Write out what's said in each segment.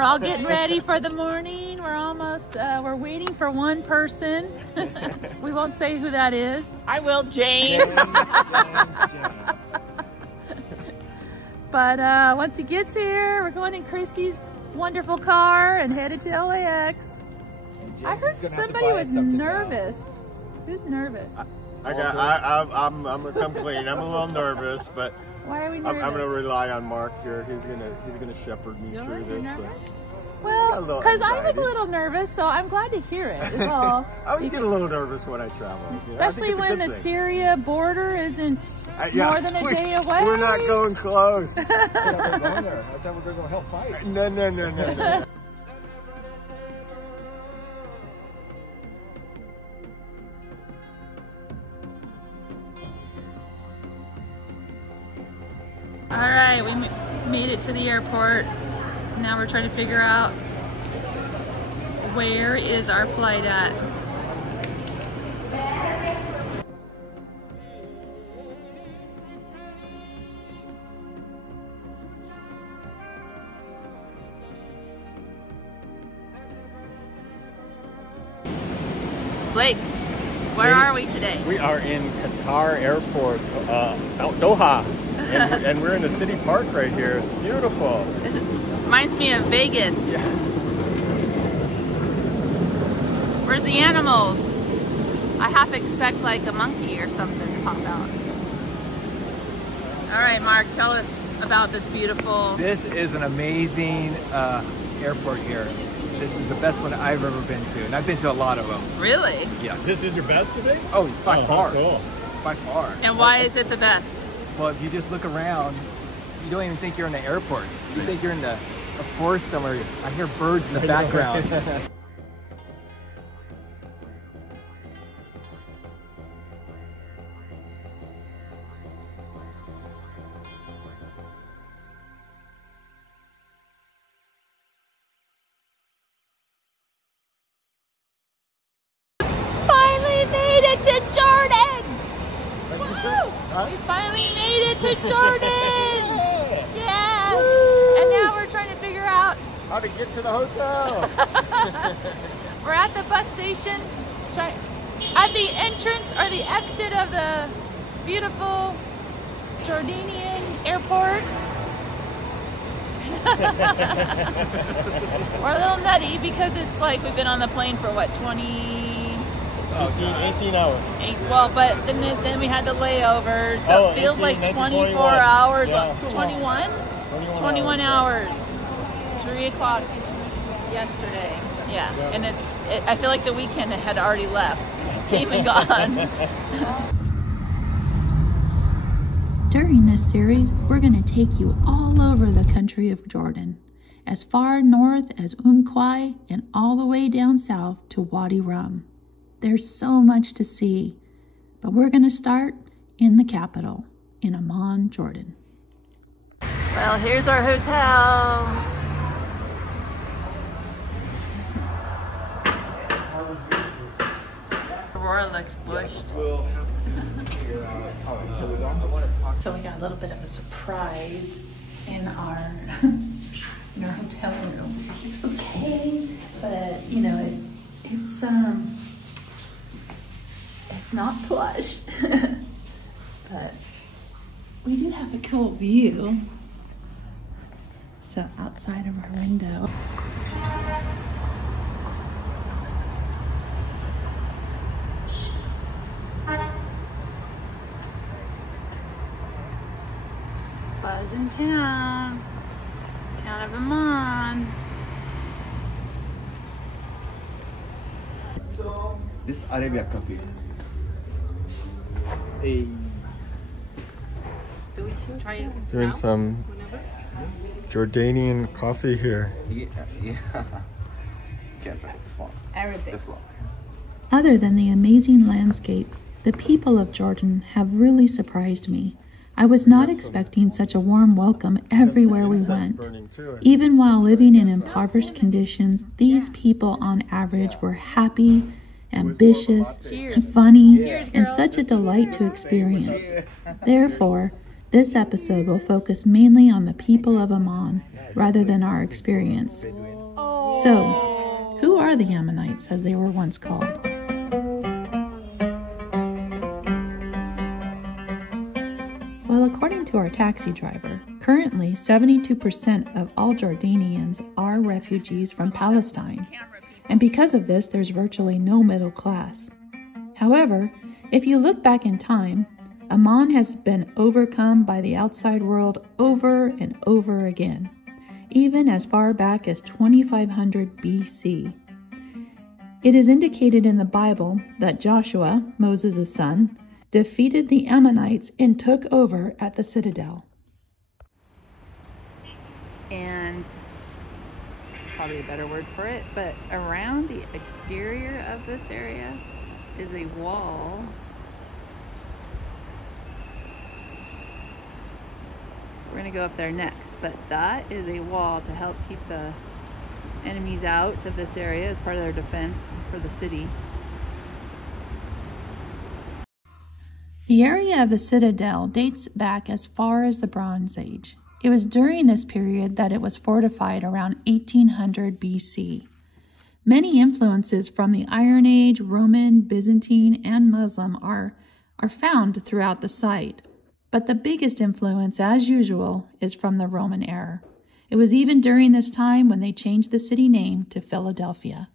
We're all getting ready for the morning. We're almost, we're waiting for one person. We won't say who that is. I will, James. But once he gets here, we're going in Christy's wonderful car and headed to LAX. I heard somebody was nervous. Who's nervous? I'm gonna come clean. I'm a little nervous, but why are we nervous? I'm gonna rely on Mark here. He's gonna shepherd me through this. Well, because I was a little nervous, so I'm glad to hear it. Is all. You get a little nervous when I travel, especially when the Syria border isn't more than a day away. We're not going close. We're going there. I thought we were going to go help fight. No. All right, we made it to the airport. Now we're trying to figure out where is our flight at. Blake, where are we today? We are in Qatar Airport, out Doha, and we're in the city park right here. It's beautiful. It reminds me of Vegas. Yes. Where's the animals? I half expect like a monkey or something to pop out. All right, Mark, tell us about this beautiful... This is an amazing airport here. This is the best one I've ever been to, and I've been to a lot of them. Really? Yes. This is your best today? Oh, by far. Cool. By far. And why is it the best? Well, if you just look around, you don't even think you're in the airport. You think you're in a forest somewhere. I hear birds in the background. To Jordan! We finally made it to Jordan! Yes! Woo! And now we're trying to figure out how to get to the hotel. We're at the bus station, at the entrance or the exit of the beautiful Jordanian airport. We're a little nutty because it's like we've been on the plane for what, 18 hours. But then we had the layover, so it feels 18, like 24 hours. Yeah. 21 hours. 3 o'clock yesterday. Yeah, and I feel like the weekend had already left. Came and gone. During this series, we're going to take you all over the country of Jordan, as far north as Qumqai and all the way down south to Wadi Rum. There's so much to see, but we're going to start in the capital, in Amman, Jordan. Well, here's our hotel. Aurora looks bushed. So we got a little bit of a surprise in our hotel room. It's okay, but you know it's not plush, but we do have a cool view. So outside of our window. Buzz in town of Amman. This Arabia coffee. Hey. Do we try Doing some Jordanian coffee here. Yeah. Can't try this one. Arabic. This one. Other than the amazing landscape, the people of Jordan have really surprised me. I was not expecting such a warm welcome everywhere we went. Even while living in impoverished conditions, these people on average were happy, ambitious, and funny, and such a delight to experience. Therefore, this episode will focus mainly on the people of Amman, rather than our experience. So, who are the Ammonites, as they were once called? Well, according to our taxi driver, currently 72% of all Jordanians are refugees from Palestine, and because of this, there's virtually no middle class. However, if you look back in time, Ammon has been overcome by the outside world over and over again, even as far back as 2500 BC. It is indicated in the Bible that Joshua, Moses' son, defeated the Ammonites and took over at the Citadel. And probably a better word for it, but around the exterior of this area is a wall We're going to go up there next, but that is a wall to help keep the enemies out of this area as part of their defense for the city. The area of the Citadel dates back as far as the Bronze Age. It was during this period that it was fortified around 1800 BC. Many influences from the Iron Age, Roman, Byzantine, and Muslim are found throughout the site. But the biggest influence, as usual, is from the Roman era. It was even during this time when they changed the city name to Philadelphia.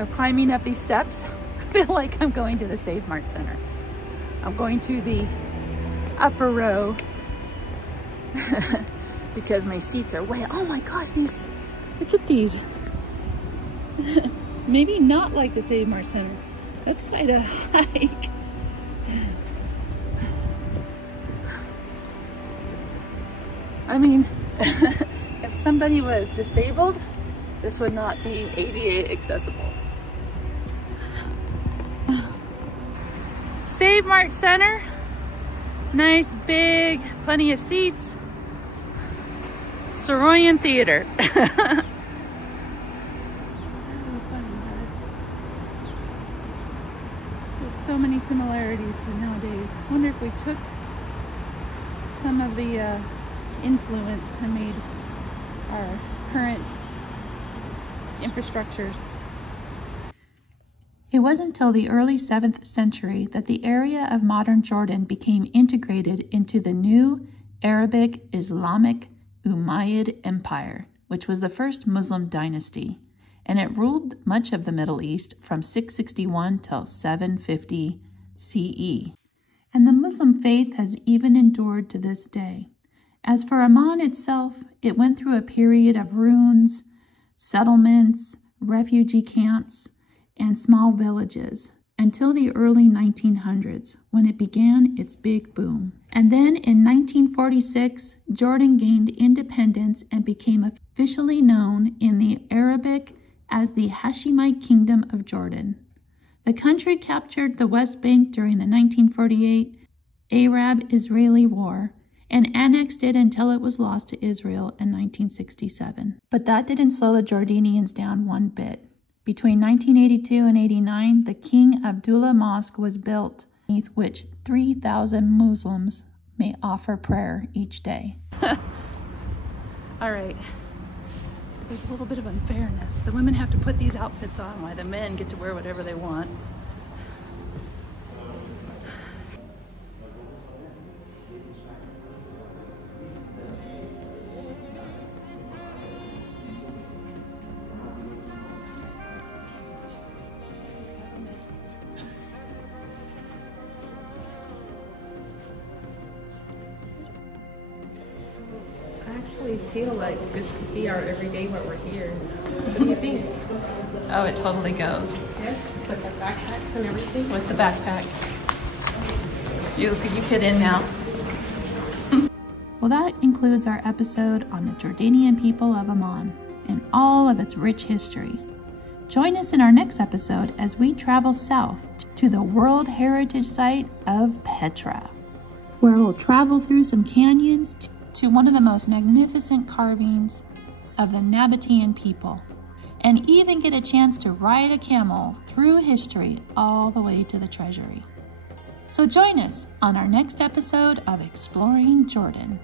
So climbing up these steps, I feel like I'm going to the Save Mart Center. I'm going to the upper row because my seats are way, oh my gosh, these, look at these. Maybe not like the Save Mart Center. That's quite a hike. I mean, if somebody was disabled, this would not be ADA accessible. Save Mart Center, nice, big, plenty of seats. Soroyan Theater. So funny, there's so many similarities to nowadays. I wonder if we took some of the influence and made our current infrastructures. It wasn't until the early 7th century that the area of modern Jordan became integrated into the new Arabic Islamic Umayyad Empire, which was the first Muslim dynasty, and it ruled much of the Middle East from 661 till 750 CE. And the Muslim faith has even endured to this day. As for Amman itself, it went through a period of ruins, settlements, refugee camps, and small villages until the early 1900s, when it began its big boom. And then in 1946, Jordan gained independence and became officially known in the Arabic as the Hashemite Kingdom of Jordan. The country captured the West Bank during the 1948 Arab-Israeli War and annexed it until it was lost to Israel in 1967. But that didn't slow the Jordanians down one bit. Between 1982 and 89, the King Abdullah Mosque was built, beneath which 3,000 Muslims may offer prayer each day. All right. So there's a little bit of unfairness. The women have to put these outfits on while the men get to wear whatever they want. I feel like this could be our everyday what we're here. What do you think? Oh, it totally goes. Yes, with our backpacks and everything. With the backpack. You fit in now. Well, that includes our episode on the Jordanian people of Amman and all of its rich history. Join us in our next episode as we travel south to the World Heritage Site of Petra, where we'll travel through some canyons to one of the most magnificent carvings of the Nabatean people, and even get a chance to ride a camel through history all the way to the treasury. So join us on our next episode of Exploring Jordan.